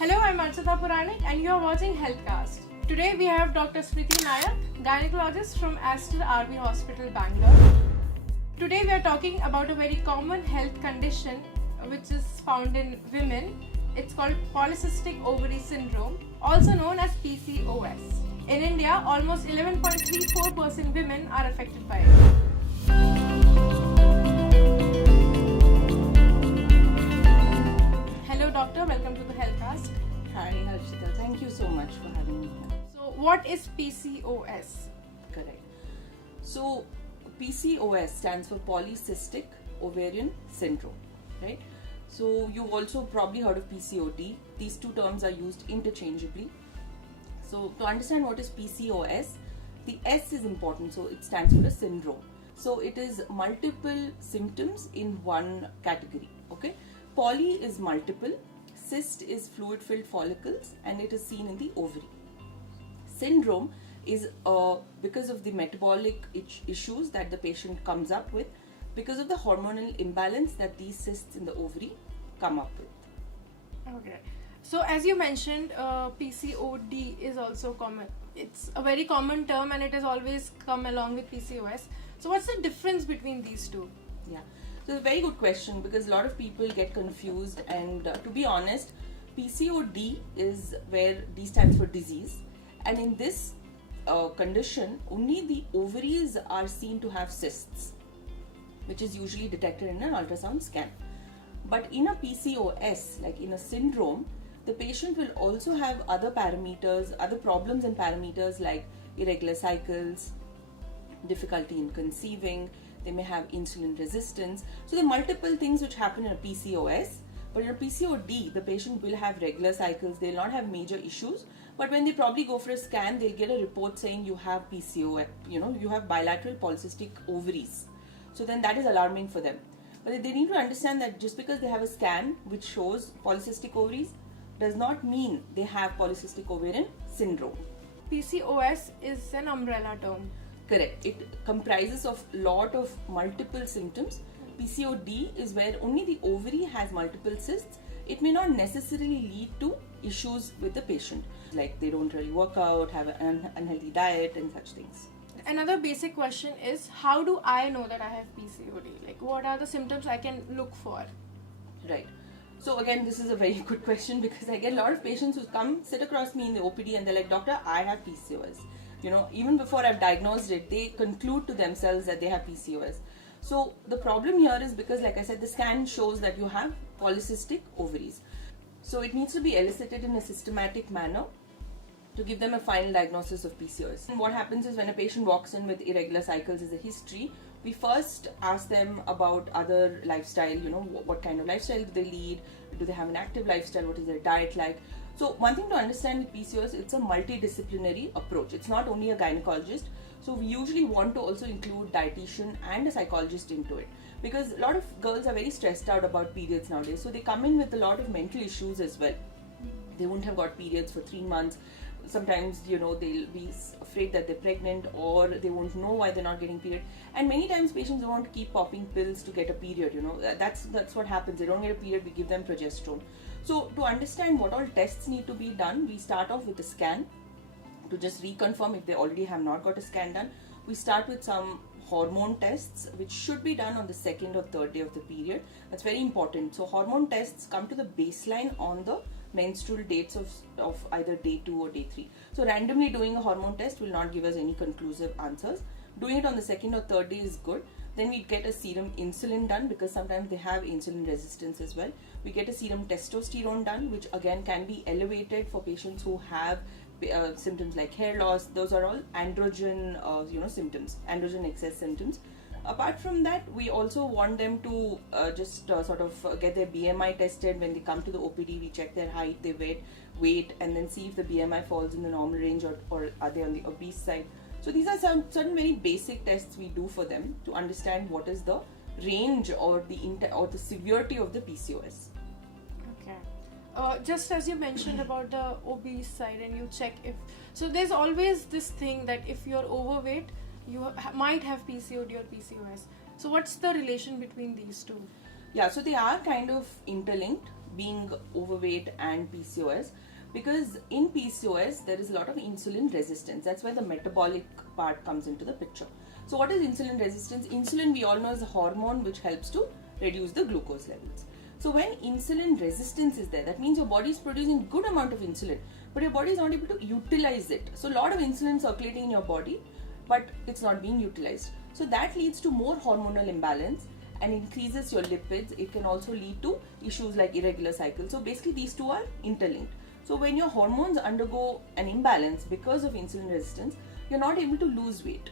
Hello, I'm Archita Puranik and you are watching Healthcast. Today we have Dr. Smrithi Nayak, gynecologist from Aster RV Hospital, Bangalore. Today we are talking about a very common health condition which is found in women. It's called polycystic ovary syndrome, also known as PCOS. In India, almost 11.34% women are affected by it. Hello doctor, welcome to the Healthcast. Hi Harshita, thank you so much for having me here. So what is PCOS? Correct. So PCOS stands for polycystic ovarian syndrome, right? So you've also probably heard of PCOD. These two terms are used interchangeably. So to understand what is PCOS, the S is important, so it stands for a syndrome. So it is multiple symptoms in one category, okay? Poly is multiple, cyst is fluid-filled follicles, and it is seen in the ovary. Syndrome is because of the metabolic issues that the patient comes up with, because of the hormonal imbalance that these cysts in the ovary come up with. Okay. So as you mentioned, PCOD is also common. It's a very common term and it has always come along with PCOS. So what's the difference between these two? Yeah. So it's a very good question because a lot of people get confused, and to be honest, PCOD is where D stands for disease, and in this condition only the ovaries are seen to have cysts, which is usually detected in an ultrasound scan. But in a PCOS, like in a syndrome, the patient will also have other parameters, other problems and parameters like irregular cycles, difficulty in conceiving, they may have insulin resistance. So there are multiple things which happen in a PCOS. But in a PCOD, the patient will have regular cycles, they will not have major issues. But when they probably go for a scan, they'll get a report saying you have PCOS, you have bilateral polycystic ovaries. So then that is alarming for them. But they need to understand that just because they have a scan which shows polycystic ovaries does not mean they have polycystic ovarian syndrome. PCOS is an umbrella term. Correct. It comprises of lot of multiple symptoms. PCOD is where only the ovary has multiple cysts. It may not necessarily lead to issues with the patient, like they don't really work out, have an unhealthy diet and such things. Another basic question is, how do I know that I have PCOD? Like, what are the symptoms I can look for? Right. So again, this is a very good question because I get a lot of patients who come sit across me in the OPD and they're like, doctor, I have PCOS. Even before I've diagnosed it, they conclude to themselves that they have PCOS. So the problem here is because, like I said, the scan shows that you have polycystic ovaries. So it needs to be elicited in a systematic manner to give them a final diagnosis of PCOS. And what happens is when a patient walks in with irregular cycles as a history, we first ask them about other lifestyle, what kind of lifestyle do they lead, do they have an active lifestyle, what is their diet like. So one thing to understand with PCOS, it's a multidisciplinary approach. It's not only a gynecologist. So we usually want to also include dietitian and a psychologist into it, because a lot of girls are very stressed out about periods nowadays. So they come in with a lot of mental issues as well. They won't have got periods for 3 months. Sometimes, they'll be afraid that they're pregnant, or they won't know why they're not getting period. And many times patients don't want to keep popping pills to get a period, That's what happens. They don't get a period, we give them progesterone. So to understand what all tests need to be done, we start off with a scan to just reconfirm if they already have not got a scan done. We start with some hormone tests which should be done on the 2nd or 3rd day of the period. That's very important. So hormone tests come to the baseline on the menstrual dates of either day 2 or day 3. So randomly doing a hormone test will not give us any conclusive answers. Doing it on the 2nd or 3rd day is good. Then we get a serum insulin done because sometimes they have insulin resistance as well. We get a serum testosterone done, which again can be elevated for patients who have symptoms like hair loss. Those are all androgen symptoms, androgen excess symptoms. Apart from that, we also want them to get their BMI tested. When they come to the OPD, we check their height, their weight, and then see if the BMI falls in the normal range or are they on the obese side. So these are some certain very basic tests we do for them to understand what is the range or the severity of the PCOS. Okay. Just as you mentioned about the obese side, and you check if, so there's always this thing that if you're overweight, you might have PCOD or PCOS. So what's the relation between these two? Yeah, so they are kind of interlinked, being overweight and PCOS, because in PCOS there is a lot of insulin resistance. That's where the metabolic part comes into the picture. So what is insulin resistance? Insulin, we all know, is a hormone which helps to reduce the glucose levels. So when insulin resistance is there, that means your body is producing good amount of insulin, but your body is not able to utilize it. So a lot of insulin circulating in your body, but it's not being utilized. So that leads to more hormonal imbalance and increases your lipids. It can also lead to issues like irregular cycles. So basically these two are interlinked. So when your hormones undergo an imbalance because of insulin resistance, you're not able to lose weight.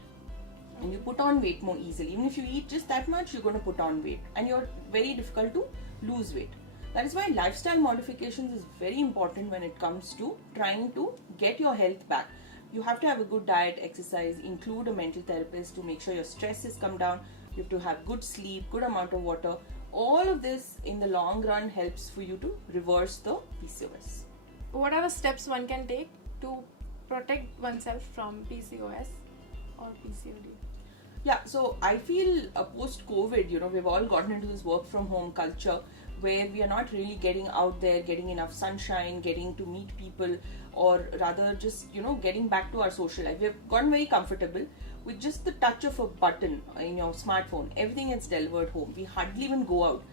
And you put on weight more easily. Even if you eat just that much, you're going to put on weight. And you're very difficult to lose weight. That is why lifestyle modifications is very important when it comes to trying to get your health back. You have to have a good diet, exercise, include a mental therapist to make sure your stress has come down. You have to have good sleep, good amount of water. All of this in the long run helps for you to reverse the PCOS. What are the steps one can take to protect oneself from PCOS or PCOD? Yeah, so I feel post-COVID, we've all gotten into this work from home culture where we are not really getting out there, getting enough sunshine, getting to meet people, or rather just, getting back to our social life. We've gotten very comfortable with just the touch of a button in your smartphone. Everything gets delivered home. We hardly even go out,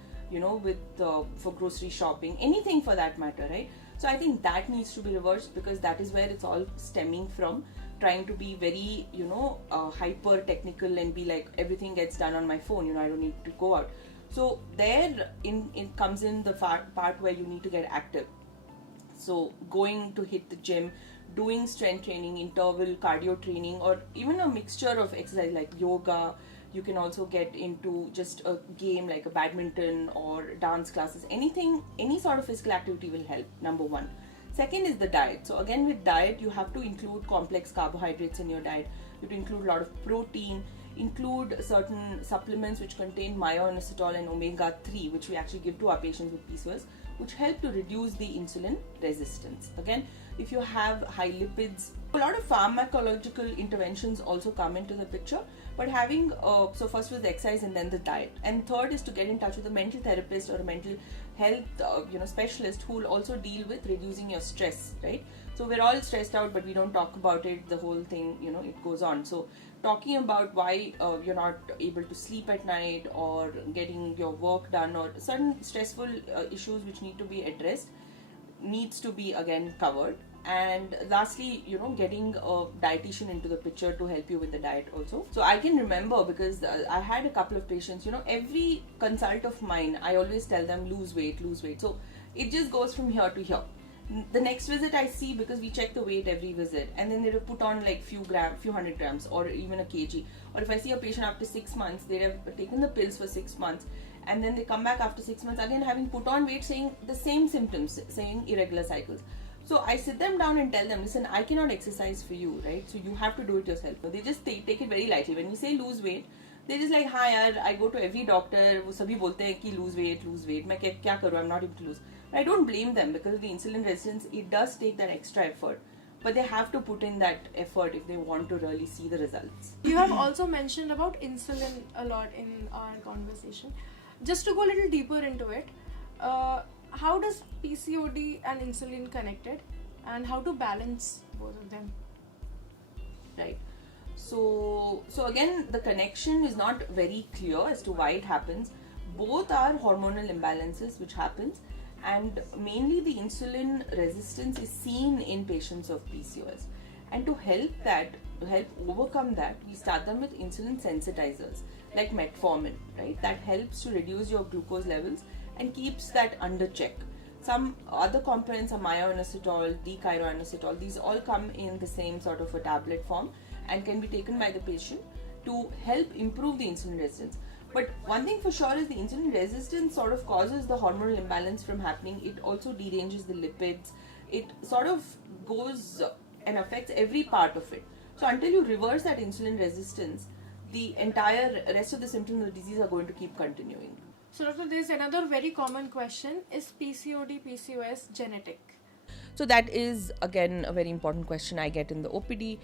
for grocery shopping, anything for that matter, right? So I think that needs to be reversed, because that is where it's all stemming from. Trying to be very, hyper technical and be like, everything gets done on my phone, I don't need to go out. So there it comes in the part where you need to get active. So going to hit the gym, doing strength training, interval cardio training, or even a mixture of exercise like yoga. You can also get into just a game like a badminton or dance classes. Anything, any sort of physical activity will help, number one. Second is the diet. So again, with diet, you have to include complex carbohydrates in your diet. You have to include a lot of protein, include certain supplements which contain myo-inositol and omega-3, which we actually give to our patients with PCOS, which help to reduce the insulin resistance. Again, if you have high lipids, a lot of pharmacological interventions also come into the picture. But having, so first was the exercise and then the diet. And third is to get in touch with a mental therapist or a mental health specialist who will also deal with reducing your stress, right? So we're all stressed out, but we don't talk about it. The whole thing, it goes on. So talking about why you're not able to sleep at night or getting your work done or certain stressful issues which need to be addressed needs to be again covered. And lastly, getting a dietitian into the picture to help you with the diet also. So I can remember, because I had a couple of patients, every consult of mine, I always tell them lose weight. So it just goes from here to here. The next visit I see, because we check the weight every visit, and then they have put on like few hundred grams or even a kg. Or if I see a patient after 6 months, they have taken the pills for 6 months, and then they come back after 6 months again having put on weight, saying the same symptoms, saying irregular cycles. So I sit them down and tell them, listen, I cannot exercise for you, right? So you have to do it yourself. They just take it very lightly. When we say lose weight, they're just like, hi yaar, I go to every doctor, वो सभी बोलते हैं कि lose weight. मैं क्या करूँ? I'm not able to lose. But I don't blame them, because of the insulin resistance, it does take that extra effort. But they have to put in that effort if they want to really see the results. You have also mentioned about insulin a lot in our conversation. Just to go a little deeper into it, how does PCOD and insulin connected, and how to balance both of them? Right. So again, the connection is not very clear as to why it happens. Both are hormonal imbalances which happens, and mainly the insulin resistance is seen in patients of PCOS. And to help overcome that, we start them with insulin sensitizers like metformin, right? That helps to reduce your glucose levels and keeps that under check. Some other components are myo-inositol, D-chiroinositol. These all come in the same sort of a tablet form and can be taken by the patient to help improve the insulin resistance. But one thing for sure is the insulin resistance sort of causes the hormonal imbalance from happening. It also deranges the lipids. It sort of goes and affects every part of it. So until you reverse that insulin resistance, the entire rest of the symptoms of the disease are going to keep continuing. So doctor, there is another very common question: is PCOD, PCOS genetic? So that is again a very important question I get in the OPD.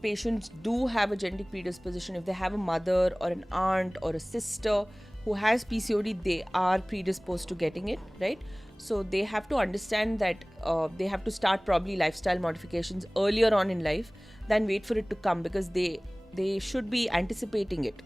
patients do have a genetic predisposition. If they have a mother or an aunt or a sister who has PCOD, they are predisposed to getting it, right? So they have to understand that they have to start probably lifestyle modifications earlier on in life than wait for it to come, because they should be anticipating it.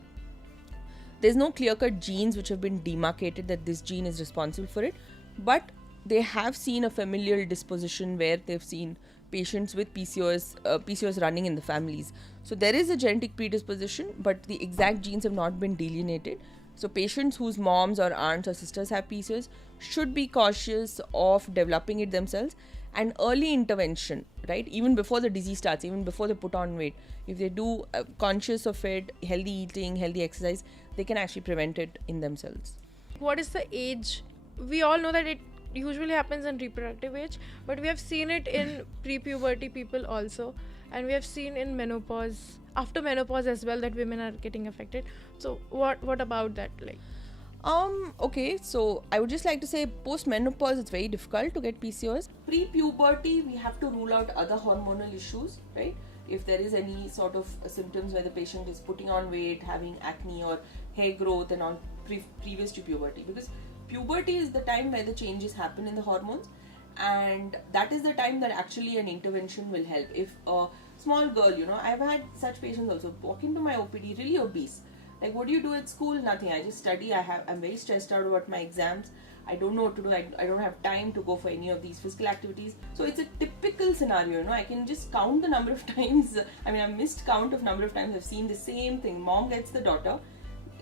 There's no clear-cut genes which have been demarcated that this gene is responsible for it, but they have seen a familial disposition where they've seen patients with PCOS running in the families. So there is a genetic predisposition, but the exact genes have not been delineated. So patients whose moms or aunts or sisters have PCOS should be cautious of developing it themselves, and early intervention, right? Even before the disease starts, even before they put on weight, if they do conscious of it, healthy eating, healthy exercise, they can actually prevent it in themselves. What is the age? We all know that it usually happens in reproductive age, but we have seen it in pre-puberty people also, and we have seen in menopause, after menopause as well, that women are getting affected. So what about that, like? Okay, so I would just like to say post-menopause it's very difficult to get PCOS. Pre-puberty, we have to rule out other hormonal issues, right? If there is any sort of symptoms where the patient is putting on weight, having acne or hair growth and all previous to puberty, because puberty is the time where the changes happen in the hormones, and that is the time that actually an intervention will help. If a small girl, I've had such patients also walk into my OPD really obese. Like, what do you do at school? Nothing. I just study. I'm very stressed out about my exams. I don't know what to do. I don't have time to go for any of these physical activities. So it's a typical scenario, I can just count the number of times. I've missed count of number of times I've seen the same thing. Mom gets the daughter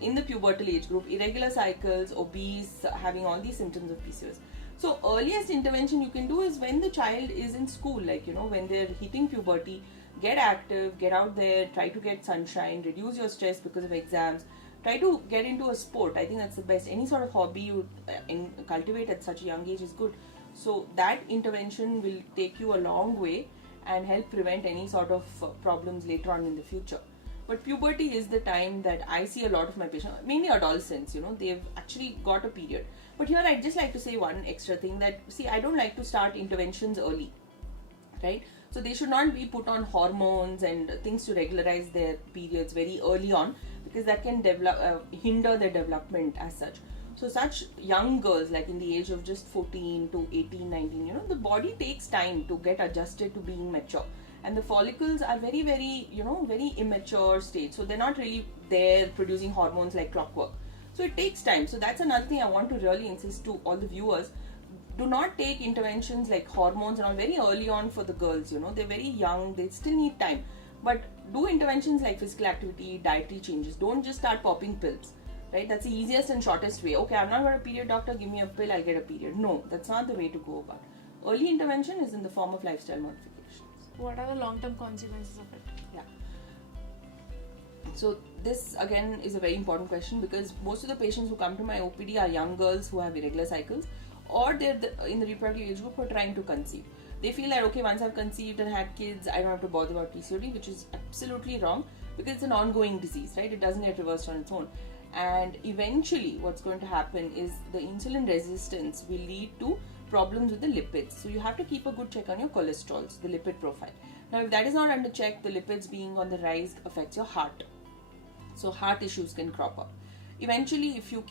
in the pubertal age group, irregular cycles, obese, having all these symptoms of PCOS. So earliest intervention you can do is when the child is in school, when they're hitting puberty. Get active, get out there, try to get sunshine, reduce your stress because of exams, try to get into a sport. I think that's the best. Any sort of hobby you cultivate at such a young age is good. So that intervention will take you a long way and help prevent any sort of problems later on in the future. But puberty is the time that I see a lot of my patients, mainly adolescents, they've actually got a period. But here I'd just like to say one extra thing that, I don't like to start interventions early, right? So they should not be put on hormones and things to regularize their periods very early on, because that can hinder their development as such. So such young girls, like in the age of just 14 to 18, 19, the body takes time to get adjusted to being mature. And the follicles are very, very, very immature stage. So they're not really there producing hormones like clockwork. So it takes time. So that's another thing I want to really insist to all the viewers. Do not take interventions like hormones and all very early on for the girls, they're very young, they still need time. But do interventions like physical activity, dietary changes. Don't just start popping pills, right? That's the easiest and shortest way. Okay, I've not got a period, doctor, give me a pill, I'll get a period. No, that's not the way to go about it. Early intervention is in the form of lifestyle modifications. What are the long-term consequences of it? Yeah. So this again is a very important question, because most of the patients who come to my OPD are young girls who have irregular cycles, or they're in the reproductive age group who are trying to conceive. They feel that, okay, once I've conceived and had kids, I don't have to bother about PCOD, which is absolutely wrong, because it's an ongoing disease, right? It doesn't get reversed on its own. And eventually what's going to happen is the insulin resistance will lead to problems with the lipids. So you have to keep a good check on your cholesterol, the lipid profile. Now, if that is not under check, the lipids being on the rise affects your heart. So heart issues can crop up. Eventually, if you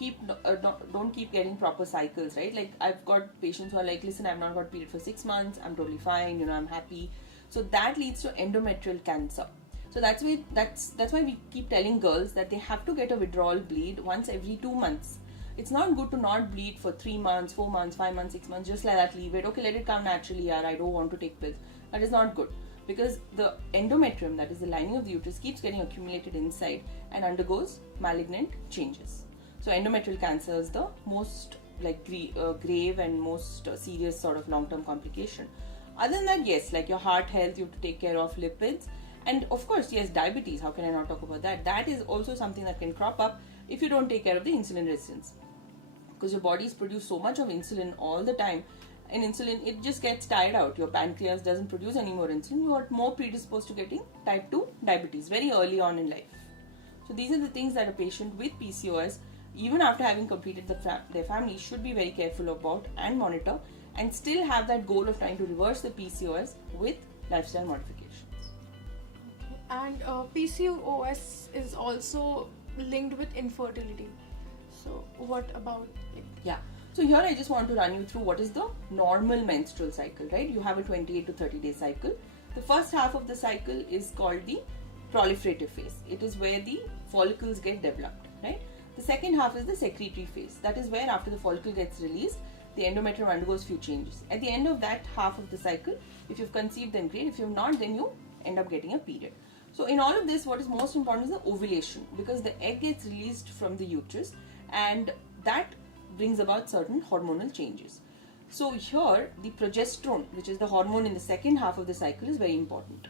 don't keep getting proper cycles, right? Like, I've got patients who are like, listen, I've not got period for 6 months, I'm totally fine, I'm happy. So that leads to endometrial cancer. So that's why we keep telling girls that they have to get a withdrawal bleed once every 2 months. It's not good to not bleed for 3 months, 4 months, 5 months, 6 months, just like that, leave it. Okay, let it come naturally, I don't want to take pills. That is not good, because the endometrium, that is the lining of the uterus, keeps getting accumulated inside and undergoes malignant changes. So endometrial cancer is the most grave and most serious sort of long-term complication. Other than that, yes, like your heart health, you have to take care of lipids, and of course, yes, diabetes. How can I not talk about that? That is also something that can crop up if you don't take care of the insulin resistance, because your bodies produce so much of insulin all the time, and insulin, it just gets tired out. Your pancreas doesn't produce any more insulin. You are more predisposed to getting type 2 diabetes very early on in life. So these are the things that a patient with PCOS, even after having completed their family, should be very careful about and monitor, and still have that goal of trying to reverse the PCOS with lifestyle modifications. And PCOS is also linked with infertility. So what about it? Yeah. So here I just want to run you through what is the normal menstrual cycle, right? You have a 28 to 30 day cycle. The first half of the cycle is called the proliferative phase. It is where the follicles get developed, right? The second half is the secretory phase. That is where after the follicle gets released, the endometrium undergoes few changes. At the end of that half of the cycle, if you've conceived, then great. If you've not, then you end up getting a period. So in all of this, what is most important is the ovulation, because the egg gets released from the uterus and that brings about certain hormonal changes. So here, the progesterone, which is the hormone in the second half of the cycle, is very important.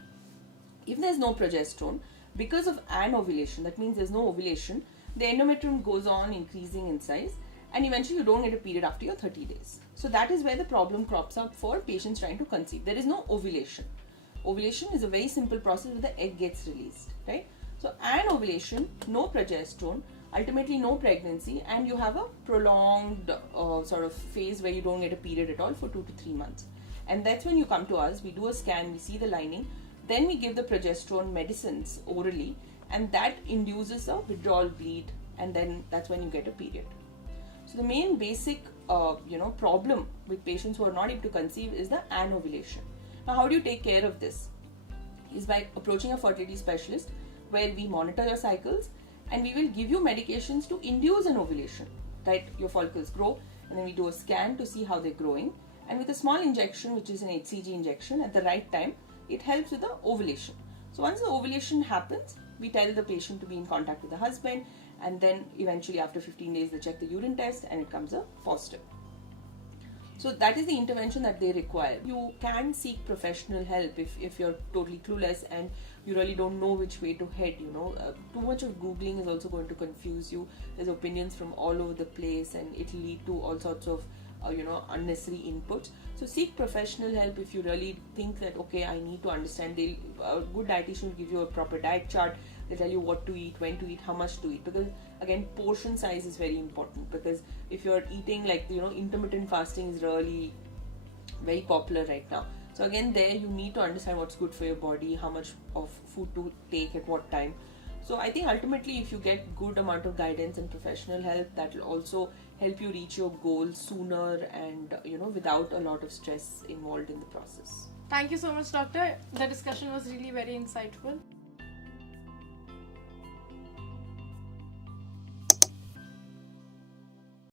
If there's no progesterone, because of anovulation, that means there's no ovulation, the endometrium goes on increasing in size and eventually you don't get a period after your 30 days. So that is where the problem crops up for patients trying to conceive. There is no ovulation. Ovulation is a very simple process where the egg gets released, right? So anovulation, no progesterone, ultimately no pregnancy, and you have a prolonged sort of phase where you don't get a period at all for 2 to 3 months. And that's when you come to us, we do a scan, we see the lining, then we give the progesterone medicines orally, and that induces a withdrawal bleed, and then that's when you get a period. So the main basic problem with patients who are not able to conceive is the anovulation. Now how do you take care of this? Is by approaching a fertility specialist where we monitor your cycles and we will give you medications to induce an ovulation, right? Your follicles grow and then we do a scan to see how they're growing, and with a small injection, which is an HCG injection, at the right time it helps with the ovulation. So once the ovulation happens, we tell the patient to be in contact with the husband, and then eventually after 15 days they check the urine test and it comes a positive. So that is the intervention that they require. You can seek professional help if you're totally clueless and you really don't know which way to head. Too much of Googling is also going to confuse you. There's opinions from all over the place and it'll lead to all sorts of unnecessary inputs. So seek professional help if you really think that, okay, I need to understand. A good dietitian will give you a proper diet chart. They tell you what to eat, when to eat, how much to eat. Because again, portion size is very important. Because if you're eating intermittent fasting is really very popular right now. So again, there you need to understand what's good for your body, how much of food to take at what time. So I think ultimately if you get good amount of guidance and professional help, that will also help you reach your goals sooner and without a lot of stress involved in the process. Thank you so much, doctor. The discussion was really very insightful.